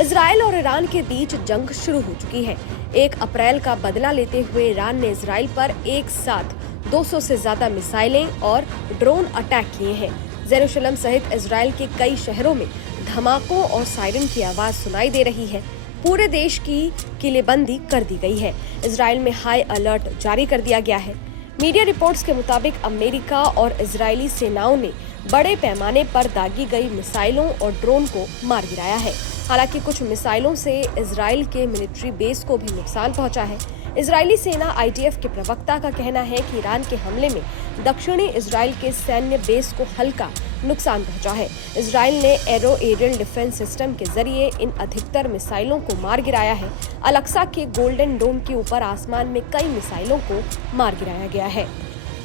Israel और Iran के बीच जंग शुरू हो चुकी है। 1 अप्रैल का बदला लेते हुए ईरान ने इजराइल पर एक साथ 200 से ज्यादा मिसाइलें और ड्रोन अटैक किए हैं। जेरूशलम सहित इजराइल के कई शहरों में धमाकों और सायरन की आवाज सुनाई दे रही है। पूरे देश की किलेबंदी कर दी गई है। इजराइल में हाई अलर्ट जारी कर दिया गया है। मीडिया रिपोर्ट्स के मुताबिक अमेरिका और इजरायली सेनाओं ने बड़े पैमाने पर दागी गई मिसाइलों और ड्रोन को मार गिराया है। हालांकि कुछ मिसाइलों से इजराइल के मिलिट्री बेस को भी नुकसान पहुंचा है। इजरायली सेना IDF के प्रवक्ता का कहना है कि ईरान के हमले में दक्षिणी इजराइल के सैन्य बेस को हल्का नुकसान पहुंचा है। इजराइल ने एरो एरियल डिफेंस सिस्टम के जरिए इन अधिकतर मिसाइलों को मार गिराया है। अलक्सा के गोल्डन डोम के ऊपर आसमान में कई मिसाइलों को मार गिराया गया है।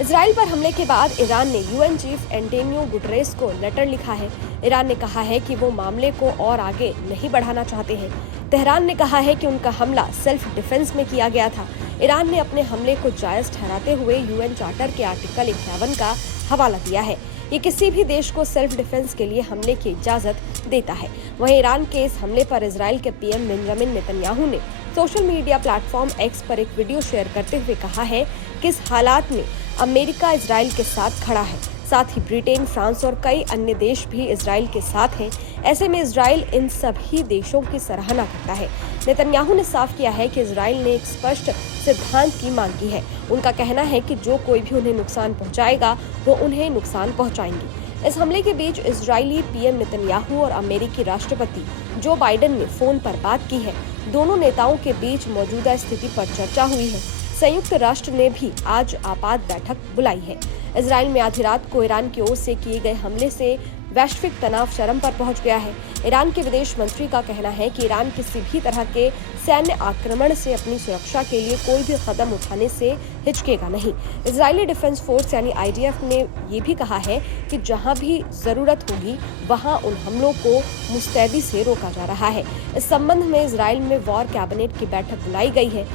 इजराइल पर हमले के बाद ईरान ने UN चीफ एंटोनियो गुटेरेस को लेटर लिखा है। ईरान ने कहा है कि वो मामले को और आगे नहीं बढ़ाना चाहते हैं। तेहरान ने कहा है कि उनका हमला सेल्फ डिफेंस में किया गया था। ईरान ने अपने हमले को जायज ठहराते हुए UN चार्टर के आर्टिकल 51 का हवाला दिया है। ये किसी भी देश को सेल्फ डिफेंस के लिए हमले की इजाजत देता है। वहीं ईरान के इस हमले पर इजराइल के PM बेंजामिन नेतन्याहू ने सोशल मीडिया प्लेटफॉर्म X पर एक वीडियो शेयर करते हुए कहा है कि इस हालात में अमेरिका इजराइल के साथ खड़ा है। साथ ही ब्रिटेन, फ्रांस और कई अन्य देश भी इजराइल के साथ हैं। ऐसे में इजराइल इन सभी देशों की सराहना करता है। नेतन्याहू ने साफ किया है कि इजराइल ने एक स्पष्ट सिद्धांत की मांग की है। उनका कहना है कि जो कोई भी उन्हें नुकसान पहुंचाएगा वो उन्हें नुकसान पहुंचाएंगे। इस हमले के बीच इजरायली PM नेतन्याहू और अमेरिकी राष्ट्रपति जो बाइडेन ने फोन पर बात की है। दोनों नेताओं के बीच मौजूदा स्थिति पर चर्चा हुई है। संयुक्त राष्ट्र ने भी आज आपात बैठक बुलाई है। इजराइल में आधी रात को ईरान की ओर से किए गए हमले से वैश्विक तनाव चरम पर पहुंच गया है। ईरान के विदेश मंत्री का कहना है कि ईरान किसी भी तरह के सैन्य आक्रमण से अपनी सुरक्षा के लिए कोई भी कदम उठाने से हिचकेगा नहीं। इजरायली डिफेंस फोर्स यानी IDF ने ये भी कहा है कि जहां भी जरूरत होगी वहां उन हमलों को मुस्तैदी से रोका जा रहा है। इस संबंध में इजराइल में वॉर कैबिनेट की बैठक बुलाई गई है।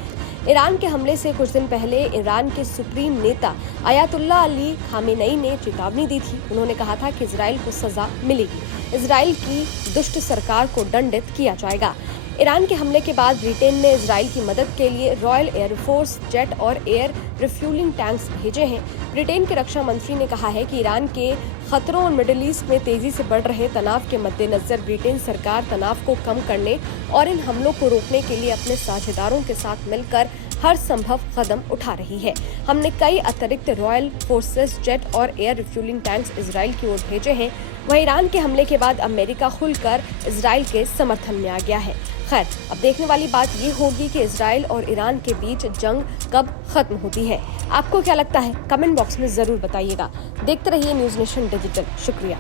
ईरान के हमले से कुछ दिन पहले ईरान के सुप्रीम नेता अयातुल्ला अली खामेनेई ने चेतावनी दी थी। उन्होंने कहा था कि इजराइल को सजा मिलेगी। इजराइल की दुष्ट सरकार को दंडित किया जाएगा। ईरान के हमले के बाद ब्रिटेन ने इजराइल की मदद के लिए रॉयल एयरफोर्स जेट और एयर रिफ्यूलिंग टैंक्स भेजे हैं। ब्रिटेन के रक्षा मंत्री ने कहा है कि ईरान के खतरों और मिडिल ईस्ट में तेजी से बढ़ रहे तनाव के मद्देनजर ब्रिटेन सरकार तनाव को कम करने और इन हमलों को रोकने के लिए अपने साझेदारों के साथ मिलकर हर संभव कदम उठा रही है। हमने कई अतिरिक्त रॉयल फोर्सेस जेट और एयर रिफ्यूलिंग टैंक्स इजराइल की ओर भेजे हैं। वहीं ईरान के हमले के बाद अमेरिका खुलकर इजराइल के समर्थन में आ गया है। खैर, अब देखने वाली बात ये होगी कि इजराइल और ईरान के बीच जंग कब खत्म होती है। आपको क्या लगता है? कमेंट बॉक्स में जरूर बताइएगा। देखते रहिए न्यूज़ नेशन डिजिटल। शुक्रिया।